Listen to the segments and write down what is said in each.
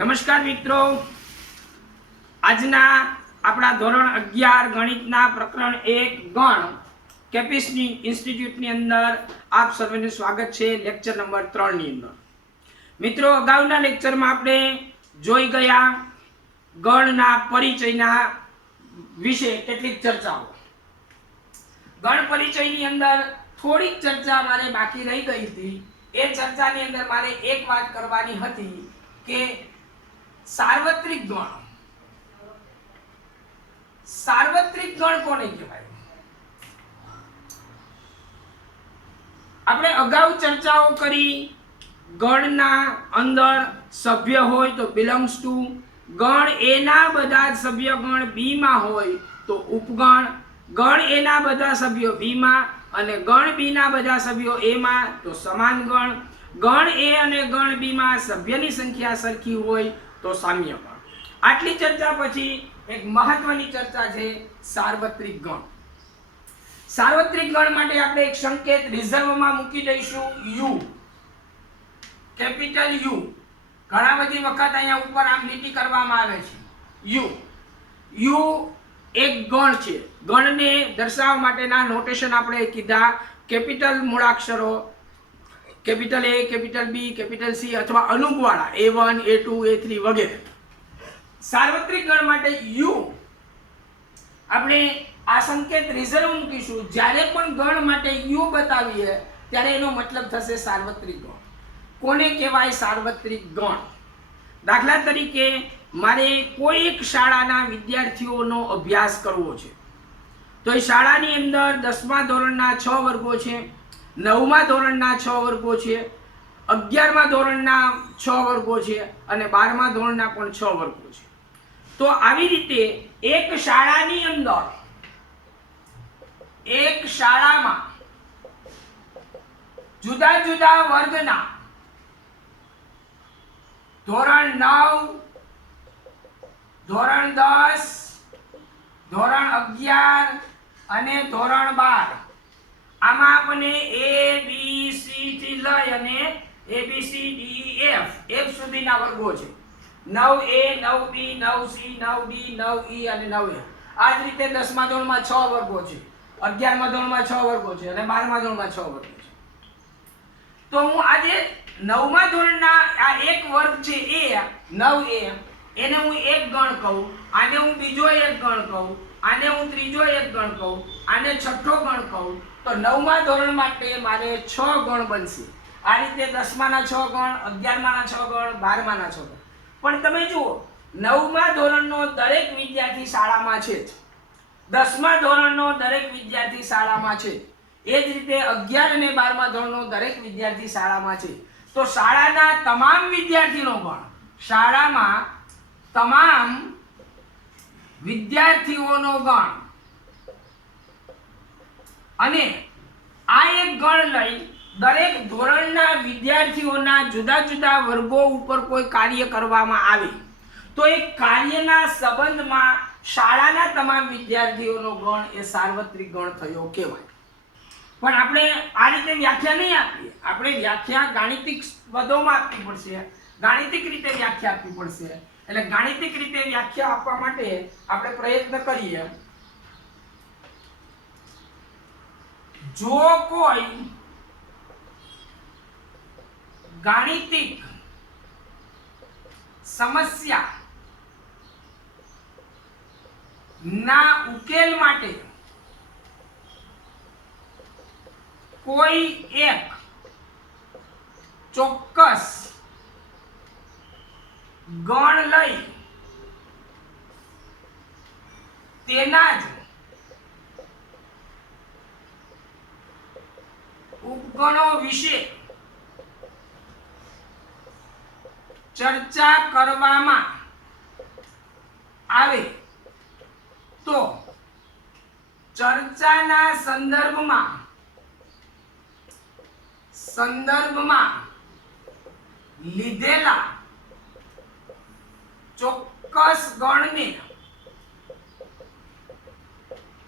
નમસ્કાર મિત્રો, આજના આપણા ધોરણ 11 ગણિતના પ્રકરણ 1 ગણ કેપિસ્ટની ઇન્સ્ટિટ્યૂટની અંદર આપ સર્વેનું સ્વાગત છે લેક્ચર નંબર 3 ની અંદર। મિત્રો, અગાઉના લેક્ચરમાં આપણે જોઈ ગયા ગણના પરિચયના વિશે કેટલીક ચર્ચાઓ। ગણ પરિચયની અંદર થોડીક ચર્ચા મારે બાકી રહી ગઈ હતી। એ ચર્ચાની અંદર મારે એક વાત કરવાની હતી કે सार्वत्रिक गण, सार्वत्रिक गण कोने कहेवाय? આપણે અગાઉ ચર્ચાઓ કરી ગણના અંદર સભ્ય હોય તો બિલોંગ્સ ટુ, ગણ એ ના બધા સભ્ય ગણ બી માં હોય તો ઉપગણ, ગણ એ ના બધા સભ્યો બી માં અને ગણ બી ના બધા સભ્યો એ માં તો સમાન ગણ, ગણ એ અને ગણ બી માં સભ્યની સંખ્યા સરખી હોય તો સામ્ય ગણ। આટલી ચર્ચા પછી એક મહત્વની ચર્ચા છે સાર્વત્રિક ગણ। સાર્વત્રિક ગણ માટે આપણે એક સંકેત રિઝર્વમાં મૂકી દઈશું યુ, કેપિટલ યુ। ઘણા બધી વખત અહીંયા ઉપર આમ લીટી કરવામાં આવે છે યુ। યુ એક ગણ છે। ગણને દર્શાવવા માટેના નોટેશન આપણે કીધા કેપિટલ મૂળાક્ષરો capital A, capital B, capital C अथवा अनुगवाला A1, A2, A3 वगैरह। सार्वत्रिक गण माटे U આપણે આ સંકેત રિઝર્વ મૂકીશું। જ્યારે પણ ગણ માટે U બતાવીએ ત્યારે એનો મતલબ થશે સાર્વત્રિક ગણ। કોને કહેવાય સાર્વત્રિક ગણ? દાખલા તરીકે મારે કોઈ એક શાળાના વિદ્યાર્થીઓનો અભ્યાસ કરવો છે તો એ શાળાની અંદર 10મા ધોરણના 6 વર્ગો છે, 9મા ધોરણના 6 વર્ગો છે, 11મા ધોરણના 6 વર્ગો છે અને 12મા ધોરણના પણ 6 વર્ગો છે। તો આવી રીતે એક શાળાની અંદર, એક શાળામાં જુદા જુદા વર્ગના ધોરણ 9, ધોરણ 10, ધોરણ 11 અને ધોરણ 12 આમાં આપણે A B C થી લઈ અને A B C D E F સુધીના વર્ગો છે। 9A, 9B, 9C, 9D, 9E અને 9F। આ જ રીતે 10મા ધોરણમાં 6 વર્ગો છે, 11મા ધોરણમાં 6 વર્ગો છે અને 12મા ધોરણમાં 6 વર્ગો છે। તો હું આજે 9મા ધોરણના આ એક વર્ગ છે A, 9A, એને હું એક ગણ કહું, આને હું બીજો એક ગણ કહું, આને હું ત્રીજો એક ગણ કહું, આને છઠ્ઠો ગણ કહું, તો 9મા ધોરણ માટે મારે 6 ગણ બનશે। આ રીતે 10માના 6 ગણ, 11માના 6 ગણ, 12માના 6 ગણ। પણ તમે જુઓ 9મા ધોરણનો દરેક વિદ્યાર્થી શાળામાં છે જ, 10મા ધોરણનો દરેક વિદ્યાર્થી શાળામાં છે, એ જ રીતે 11 અને 12મા ધોરણનો દરેક વિદ્યાર્થી શાળામાં છે। તો શાળાના તમામ વિદ્યાર્થીનો ગણ, શાળામાં તમામ વિદ્યાર્થીઓનો ગણ અને આ એક ગણ લઈ દરેક ધોરણના વિદ્યાર્થીઓના જુદા જુદા વર્ગો ઉપર કોઈ કાર્ય કરવામાં આવે તો એ કાર્યના સંબંધમાં શાળાના તમામ વિદ્યાર્થીઓનો ગણ એ સાર્વત્રિક ગણ થયો કહેવાય। પણ આપણે આ રીતે વ્યાખ્યા નહીં આપીએ, આપણે વ્યાખ્યા ગાણિતિક પદોમાં આપવી પડશે, ગાણિતિક રીતે વ્યાખ્યા આપવી પડશે। એટલે ગાણિતિક રીતે વ્યાખ્યા આપવા માટે આપણે પ્રયત્ન કરીએ। જો કોઈ ગાણિતિક સમસ્યા ના ઉકેલ માટે કોઈ એક ચોક્કસ ગણ લઈ તેના જ ઉપગણો વિશે ચર્ચા કરવામાં આવે તો ચર્ચાના સંદર્ભમાં લીધેલા ચોક્કસ ગણને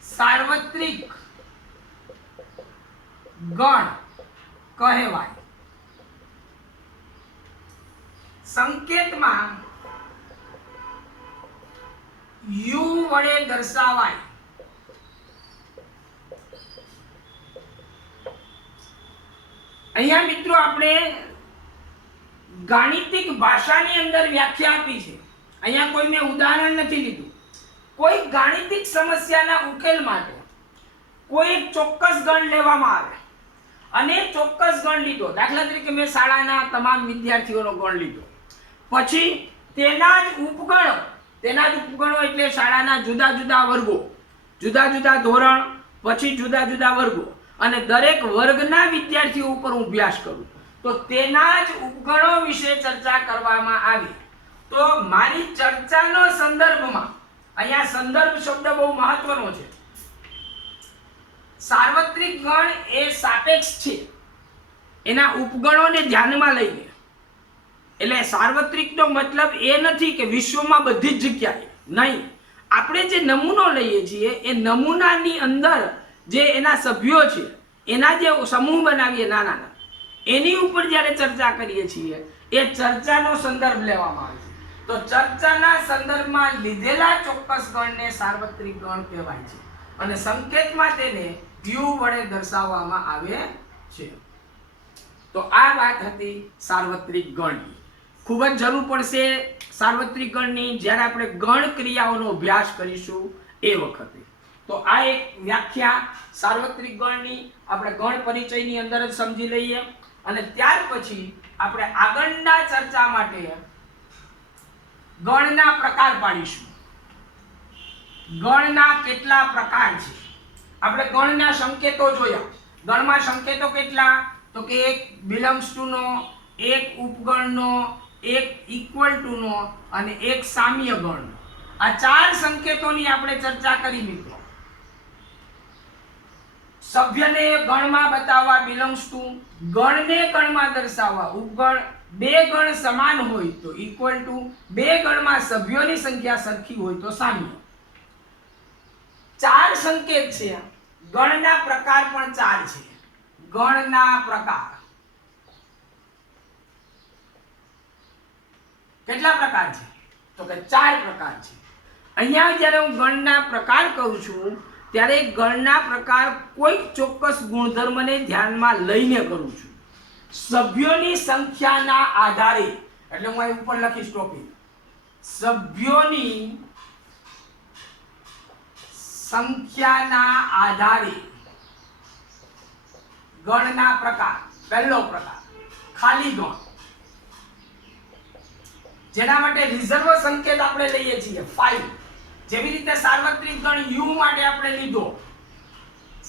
સાર્વત્રિક ગણ કહેવાય। સંકેતમાં યુ વડે દર્શાવાય. અહીંયા મિત્રો આપણે ગાણિતિક ભાષાની અંદર વ્યાખ્યા આપી છે. અહીંયા કોઈ મેં ઉદાહરણ નથી લીધું. કોઈ ગાણિતિક સમસ્યાના ઉકેલ માટે કોઈ એક ચોક્કસ ગણ લેવામાં આવે અને ચોક્કસ ગણ લીધો. દાખલા તરીકે મેં શાળાના તમામ વિદ્યાર્થીઓનો ગણ લીધો. પછી તેના જ ઉપગણો એટલે શાળાના જુદા જુદા વર્ગો, જુદા જુદા ધોરણ, પછી જુદા જુદા વર્ગો, અને દરેક વર્ગના વિદ્યાર્થીઓ ઉપર હું અભ્યાસ કરું તો તેના જ ઉપગણો વિશે ચર્ચા કરવામાં આવી. તો મારી ચર્ચાનો સંદર્ભમાં અહીંયા સંદર્ભ શબ્દ બહુ મહત્વનો છે. સાર્વત્રિક ગણ એ સાપેક્ષ છે એના ઉપગણોને ધ્યાનમાં લઈને. એટલે સાર્વત્રિકનો મતલબ એ નથી કે વિશ્વમાં બધી જ જગ્યાએ નહીં. આપણે જે નમૂનો લઈએ છીએ એ નમૂનાની અંદર જે એના સભ્યો છે એના જે સમૂહ બનાવીએ નાના નાના એની ઉપર જ્યારે ચર્ચા કરીએ છીએ એ ચર્ચાનો સંદર્ભ લેવામાં આવે છે. તો ચર્ચાના સંદર્ભમાં લીધેલા ચોક્કસ ગણને સાર્વત્રિક ગણ કહેવાય છે અને સંકેતમાં તેને યુ વડે દર્શાવવામાં આવે છે. તો આ વાત હતી સાર્વત્રિક ગણની. ખૂબ જ જરૂર પડશે સાર્વત્રિક ગણની જ્યારે આપણે ગણ ક્રિયાઓનો અભ્યાસ કરીશું એ વખતે. તો આ એક વ્યાખ્યા સાર્વત્રિક ગણની આપણે ગણ પરિચયની અંદર જ સમજી લઈએ અને ત્યાર પછી આપણે આગળના ચર્ચા માટે ગણના પ્રકાર પાડીશું. ગણના કેટલા પ્રકાર છે? આપણે ગણના સંકેતો જોયા. ગણમાં સંકેતો કેટલા? તો કે એક બિલોંગ્સ ટુ નો, એક ઉપગણનો, એક ઇક્વલ ટુ નો અને એક સામ્ય ગણનો. આ ચાર સંકેતોની આપણે ચર્ચા કરી મિત્રો. સભ્યને ગણમાં બતાવવા બિલોંગ્સ ટુ, ગણને ગણમાં દર્શાવવા ઉપગણ, બે ગણ સમાન હોય તો ઇક્વલ ટુ, બે ગણમાં સભ્યોની સંખ્યા સરખી હોય તો સામ્ય. ચાર સંકેત છે. ગણના પ્રકાર પણ ચાર છે. ગણના પ્રકાર કેટલા પ્રકાર છે? તો કે ચાર પ્રકાર છે. અહીંયા જ્યારે હું ગણના પ્રકાર કહું છું ત્યારે ગણના પ્રકાર કોઈ ચોક્કસ ગુણધર્મને ધ્યાનમાં લઈને કરું છું. સભ્યોની સંખ્યાના આધારે, એટલે હું અહીં ઉપર લખીશ ટોપિક, સભ્યોની સંખ્યાના આધારે ગણના પ્રકાર. પહેલો પ્રકાર ખાલી ગણ, જેના માટે રિઝર્વ સંકેત આપણે લઈએ છીએ 5. જેવી રીતે સાર્વત્રિક ગણ યુ માટે આપણે લીધો,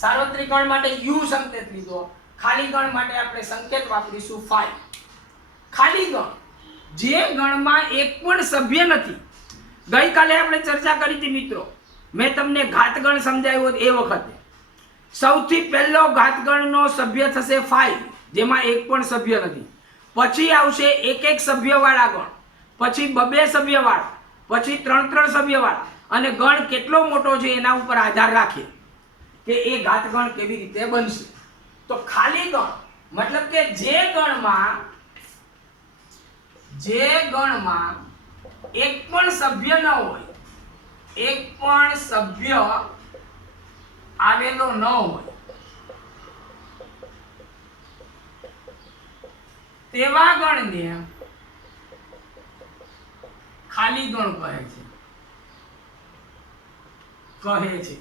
સાર્વત્રિક ગણ માટે યુ સંકેત લીધો, ખાલી ગણ માટે આપણે સંકેત વાપરીશું 5. ખાલી ગણ જે ગણમાં એક પણ સભ્ય નથી. ગઈકાલે આપણે ચર્ચા કરી હતી મિત્રો, મેં તમને ઘાતગણ સમજાવ્યો એ વખતે. સૌથી પહેલો ઘાતગણનો સભ્ય થશે 5, જેમાં એક પણ સભ્ય નથી. પછી આવશે એક એક સભ્યવાળા ગણ, પછી બે સભ્યવાળા, પછી ત્રણ સભ્યવાળા, અને ગણ કેટલો મોટો છે એના ઉપર આધાર રાખે કે એ ઘાતગણ કેવી રીતે બનશે. તો ખાલી ગણ મતલબ કે જે ગણમાં એક પણ સભ્ય ન હોય, એક પણ સભ્ય આવેલો ન હોય તેવા ગણને ખાલી ગણ કહે છે.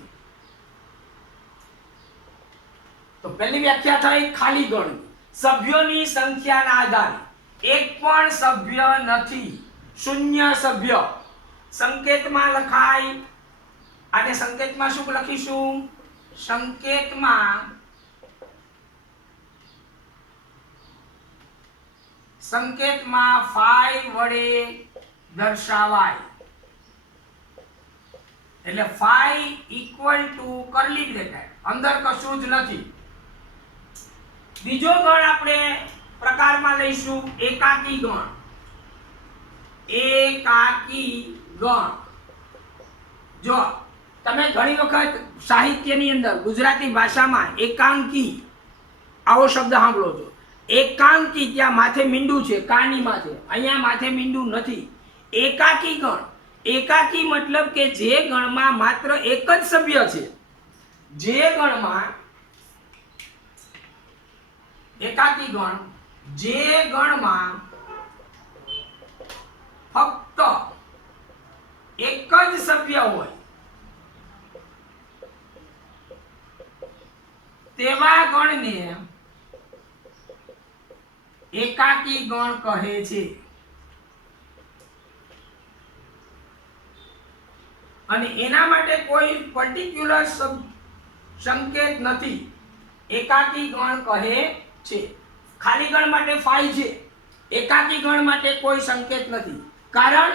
તો પહેલી વ્યાખ્યા થઈ ખાલી ગણ. સભ્યોની સંખ્યાના આધારે એક પણ સભ્ય નથી, શૂન્ય સભ્ય. સંકેતમાં લખાય, આને સંકેતમાં શું લખીશું? સંકેતમાં 5 વડે દર્શાવાય. એટલે 5 ઇક્વલ ટુ કરલી બ્રેકેટ, અંદર કશું જ નથી. બીજો ગણ આપણે પ્રકારમાં લઈશું એકાકી ગણ. એકાકી ગણ. જો તમે ઘણી વખત સાહિત્યની અંદર ગુજરાતી ભાષામાં એકાંકી આવો શબ્દ સાંભળો છો. એકાંકી ત્યાં માથે મીંડું છે, કાની માથે. અહીંયા માથે મીંડું નથી. એકાકી ગણ एकाकी मतलब के जे गण में मात्र एक ज सभ्य छे, जे गण में एकाकी गण, जे गण में फक्त एक ज सभ्य होय तेवा गण ने एकाकी गण कहे छे। અને એના માટે કોઈ પર્ટિક્યુલર સંકેત નથી, એકાકી ગણ કહે છે। ખાલી ગણ માટે 5 છે, એકાકી ગણ માટે કોઈ સંકેત નથી। કારણ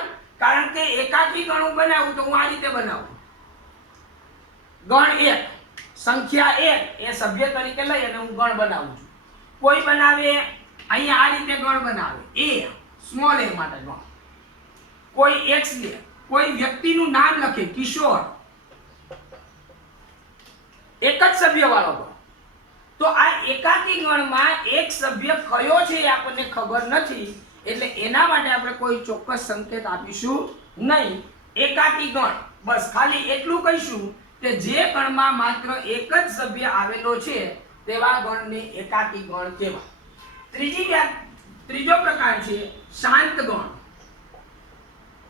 કે એકાકી ગણ હું બનાવું તો હું આ રીતે બનાવું, ગણ 1 સંખ્યા 1 એ સભ્ય તરીકે લઈ અને હું ગણ બનાવું છું। કોઈ બનાવે અહીંયા આ રીતે ગણ બનાવે a સ્મોલ a માટે ગણ, કોઈ x લે, कोई व्यक्ति नु नाम लखे किशोर, एक ज सभ्य वाळो गण। तो आ एकाकी गण में एक सभ्य कयो छे आपने खबर नहीं, एटले एना माटे आपणे कोई चोक्कस संकेत आपीशुं नहीं। एकाकी गण बस खाली एटलुं कहीशुं के जे गण में मात्र एक ज सभ्य आवेलो छे तेवा गण ने एकाकी गण कहेवाय। त्रीजो प्रकार छे शांत गण।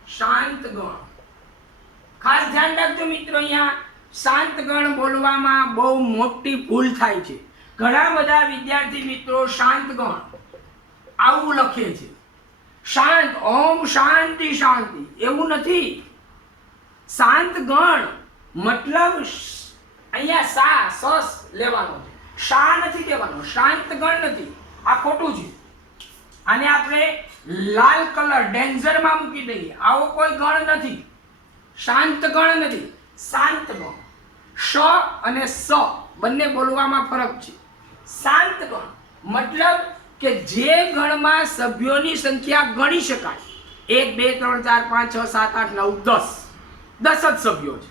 शांत गण खास ध्यान रखજો મિત્રો, અહીંયા શાंत गण બોલવામાં બહુ મોટી ભૂલ થાય છે। ઘણા બધા વિદ્યાર્થી મિત્રો શાંત ગણ આવું લખે છે, શાંત ઓમ શાંતિ શાંતિ, એવું નથી। શાંત ગણ મતલબ અહીંયા સા સસ લેવાનો છે, શા નથી લેવાનો, શાંત ગણ નથી, આ ખોટું છે। આને આપણે लाल कलर डेंजर में मूकी दईए, आवो कोई गण नहीं, शांत गण नहीं, शांत गण। श अने स बंने बोलवामां फरक छे। शांत गण मतलब के जे गण में सभ्योनी संख्या गणी शकाय, 1 2 3 4 5 6 7 8 9 10 10 ज सभ्यो छे।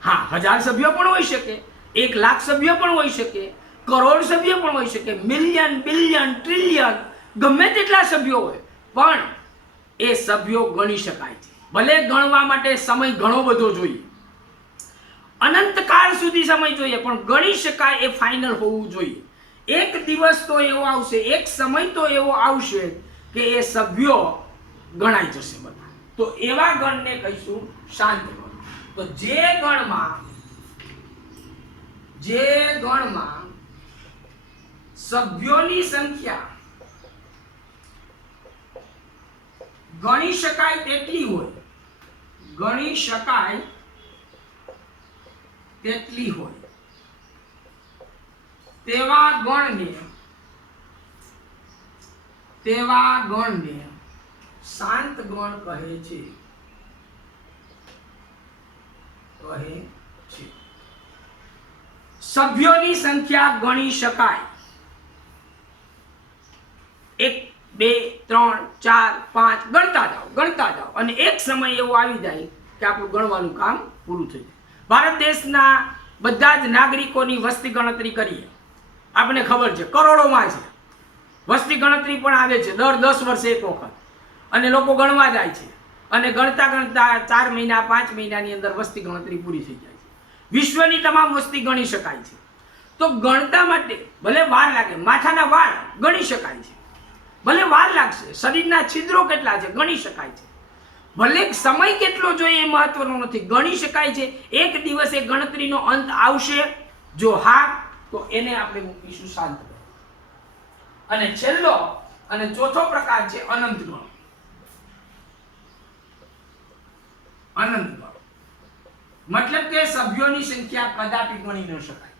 हाँ, 1000 सभ्यो पण होई शके, 1 लाख सभ्यो पण होई शके, करोड़ सभ्यो पण होई शके, मिलियन बिलियन ट्रिलियन गमे तेटला सभ्यो होय, पण ए सभ्यो गणी शकाय छे। भले गणवा माटे समय घणो बधो जोईए, अनंत काल सुधी समय जोईए, पण गणी शकाय ए फाइनल होवुं जोईए। एक दिवस तो एवो आवशे, एक समय तो एवो आवशे के ए सभ्यो गणाई जशे बधा। तो एवा गण ने कहीशुं शांत गण। तो जे गण में सभ्योनी संख्या गणी शकाय तेटली होय, गणी शकाय तेटली होय तेवा गण ने शांत गण कहे छे। सभ्योनी संख्या गणी शकाय, 1 2 3 4 5 गणता जाओ અને એક સમય એવો આવી જાય કે આપણું ગણવાનું કામ પૂરું થઈ જાય। ભારત દેશના બધા જ નાગરિકોની વસ્તી ગણતરી કરીએ, આપણે ખબર છે કરોડોમાં છે, વસ્તી ગણતરી પણ આવે છે દર 10 વર્ષે એક વખત, અને લોકો ગણવા જાય છે, અને ગણતા ગણતા 4 મહિના 5 મહિનાની અંદર વસ્તી ગણતરી પૂરી થઈ જાય છે। વિશ્વની તમામ વસ્તી ગણી શકાય છે। તો ગણતા માટે ભલે વાર લાગે, માથાના વાળ ગણી શકાય છે, भले वार लागशे, शरीरना छिद्रो केटला छे गणी शकाय छे, भले समय केटलो जोईए ए महत्वनो नथी, गणी शकाय छे। एक दिवस ए गणतरीनो अंत आवशे, जो हाँ तो एने आपणे मूकीशुं शांत गण। अने छेल्लो अने चौथो प्रकार छे अनंत गण। अनंत गण मतलब के सभ्योनी संख्या कदापि गणी न शकाय।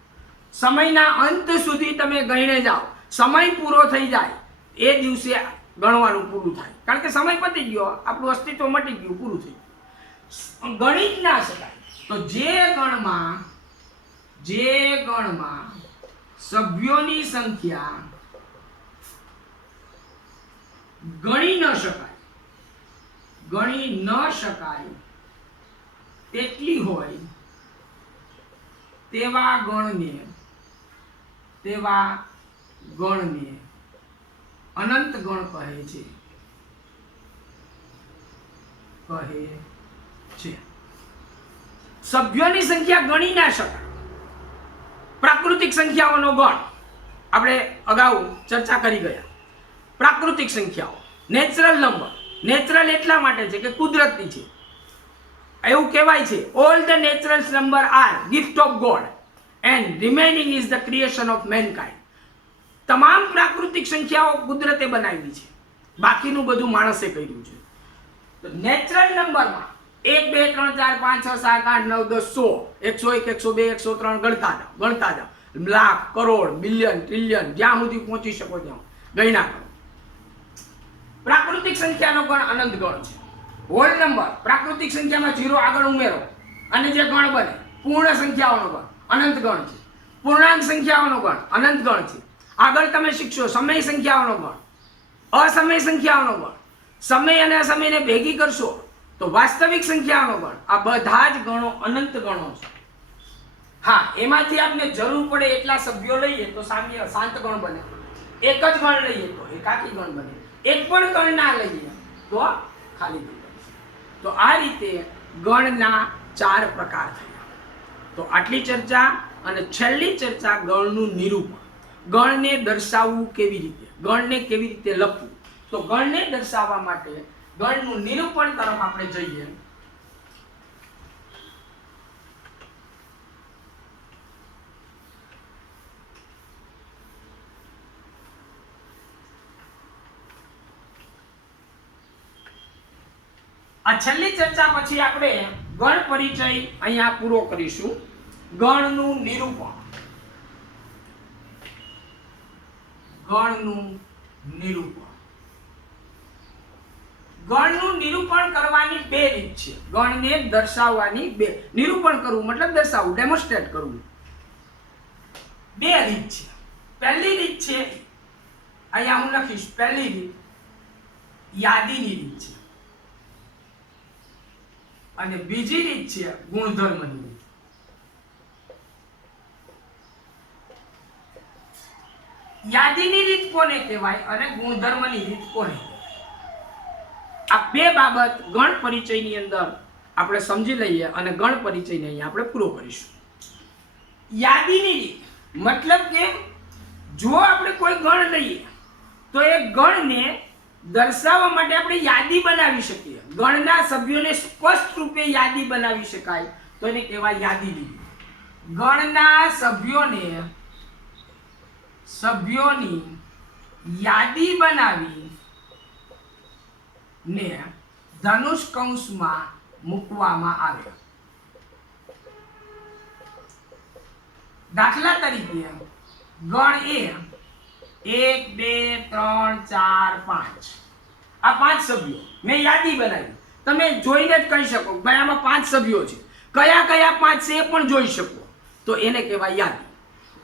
समयना अंत सुधी तमे गणीने जाओ, समय पूरो थई जाय ए दिवसे गणवानुं पूरुं थाय, कारण के समय पती गयो, आपणुं अस्तित्व मटी गयुं, पूरुं थई गयुं, गणी ज ना शकाय। तो जे गणमां सभ्योनी संख्या गणी न शकाय तेटली होय तेवा गणने अनंत गण कहे છે. સભ્યોની સંખ્યા ગણી ના શકાય. પ્રાકૃતિક સંખ્યાઓનો ગણ આપણે અગાઉ ચર્ચા કરી ગયા. પ્રાકૃતિક સંખ્યાઓ નેચરલ નંબર. નેચરલ એટલા માટે છે કે કુદરતી છે. એવું કહેવાય છે all the natural number are gift of God and remaining is the creation of mankind. તમામ પ્રાકૃતિક સંખ્યાઓ કુદરતે બનાવી છે, બાકીનું બધું માણસે કર્યું છે. તો નેચરલ નંબરમાં 1 2 3 4 5 6 7 8 9 10 100 101 102 103 ગણતા જાઓ. લાખ, કરોડ, બિલિયન, ટ્રિલિયન, જ્યાં સુધી પહોંચી શકો ત્યાં ગણ્યા કરો. પ્રાકૃતિક સંખ્યાનો ગણ અનંત ગણ છે. હોલ નંબર પ્રાકૃતિક સંખ્યામાં 0 આગળ ઉમેરો અને જે ગણ બને પૂર્ણ સંખ્યાઓનો ગણ અનંત ગણ છે. પૂર્ણાંક સંખ્યાઓનો ગણ અનંત ગણ છે. આગળ તમે શીખશો સમય સંખ્યાઓનો ગણ, અસમય સંખ્યાઓનો ગણ. સમય અને અસમયને ભેગી કરશો તો વાસ્તવિક સંખ્યાઓનો ગણ. આ બધા જ ગણો અનંત ગણો છે. હા, એમાંથી આપણે જરૂર પડે એટલા સભ્યો લઈએ તો શાંત ગણ બને. એક જ ગણ લઈએ તો એકાકી ગણ બને. એક પણ ગણ ના લઈએ તો ખાલી ગણ બને. તો આ રીતે ગણના 4 પ્રકાર થયા. તો આટલી ચર્ચા અને છેલ્લી ચર્ચા ગણનું નિરૂપણ. ગણને દર્શાવવું કેવી રીતે, ગણને કેવી રીતે લખવું. તો ગણને દર્શાવવા માટે ગણનું નિરૂપણ તરફ આપણે જઈએ. આ છેલ્લી ચર્ચા પછી આપણે ગણ પરિચય અહીંયા પૂરો કરીશું. ગણનું નિરૂપણ. ગણનું નિરૂપણ. ગણનું નિરૂપણ કરવાની 2 રીત છે. ગણને દર્શાવવાની 2. નિરૂપણ કરવું મતલબ દર્શાવવું, ડેમોન્સ્ટ્રેટ કરવું. 2 રીત છે. પહેલી રીત છે અહીંયા હું લખીશ. પહેલી રીત યાદીની રીત છે અને બીજી રીત છે ગુણધર્મની રીત. યાદીની રીત કોને કહેવાય અને ગુણધર્મની રીત કોને કહેવાય? આ 2 બાબત ગણ પરિચયની અંદર આપણે સમજી લઈએ અને ગણ પરિચયને અહીંયા આપણે પૂરો કરીશું. યાદીની રીત મતલબ કે જો આપણે કોઈ ગણ લઈએ તો એ ગણને દર્શાવવા માટે આપણે યાદી બનાવી શકીએ. ગણના સભ્યોને સ્પષ્ટ રૂપે યાદી બનાવી શકાય તો એને કહેવાય યાદીની રીત. ગણના સભ્યોની યાદી બનાવી ને ધનુષ કૌંસમાં મૂકવામાં આવે. દાખલા તરીકે ગણ એ 1 2 3 4 5 આ 5 સભ્યો મેં યાદી બનાવી. તમે જોઈને જ કહી શકો ભાઈ આમાં 5 સભ્યો છે. કયા કયા 5 છે એ પણ જોઈ શકો તો એને કહેવાય યાદી.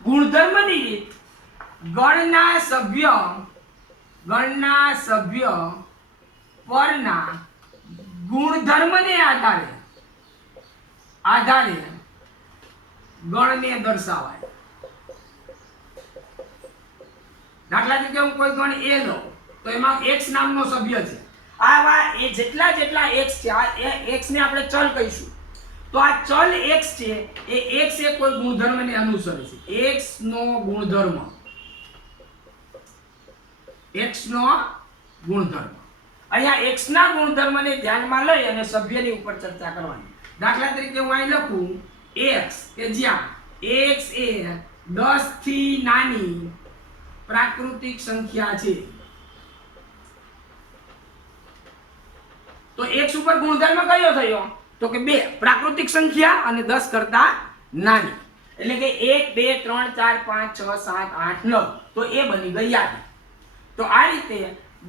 ગુણધર્મની રીત ગણના સભ્ય પરના ગુણધર્મને આધારે ગણને દર્શાવાય. દાખલા તરીકે હું કોઈ ગણ એ લઉં તો એમાં x નામનો સભ્ય છે. આવા એ જેટલા x છે આ x ને આપણે ચલ કહીશું. તો આ ચલ x છે એ x એ કોઈ ગુણધર્મને અનુસરે છે. x નો ગુણધર્મ અહીંયા x ના ગુણધર્મને ધ્યાનમાં લઈ અને સભ્યની ઉપર ચર્ચા કરવાની. દાખલા તરીકે હું અહીં લખું x કે જ્યાં x એ 10 થી નાની પ્રાકૃતિક સંખ્યા છે તો x ઉપર ગુણધર્મ કયો થયો તો કે 2 પ્રાકૃતિક સંખ્યા અને 10 કરતા નાની. એટલે કે 1 2 3 4 5 6 7 8 9 તો એ બની ગઈ યાદી. તો આ રીતે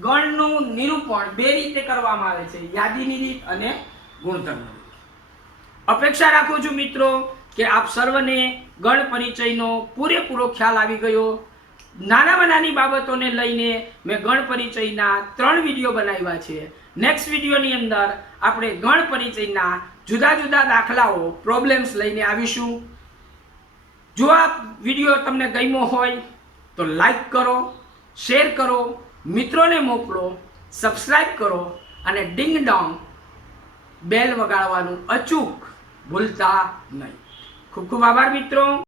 ગણનું નિરૂપણ 2 રીતે કરવામાં આવે છે, યાદીની રીત અને ગુણધર્મની રીત. અપેક્ષા રાખું છું મિત્રો કે આપ સર્વને ગણ પરિચયનો પૂરેપૂરો ખ્યાલ આવી ગયો. નાનામાં નાની બાબતોને લઈને મેં ગણ પરિચયના 3 વિડીયો બનાવ્યા છે. નેક્સ્ટ વિડીયોની અંદર આપણે ગણ પરિચયના જુદા જુદા દાખલાઓ પ્રોબ્લેમ્સ લઈને આવીશું. જો આ વિડીયો તમને ગમ્યો હોય તો લાઈક કરો, શેર કરો, મિત્રોને મોકલો, સબસ્ક્રાઇબ કરો અને ડિંગ ડોંગ બેલ વગાડવાનું અચૂક ભૂલતા નહીં. ખૂબ ખૂબ આભાર મિત્રો.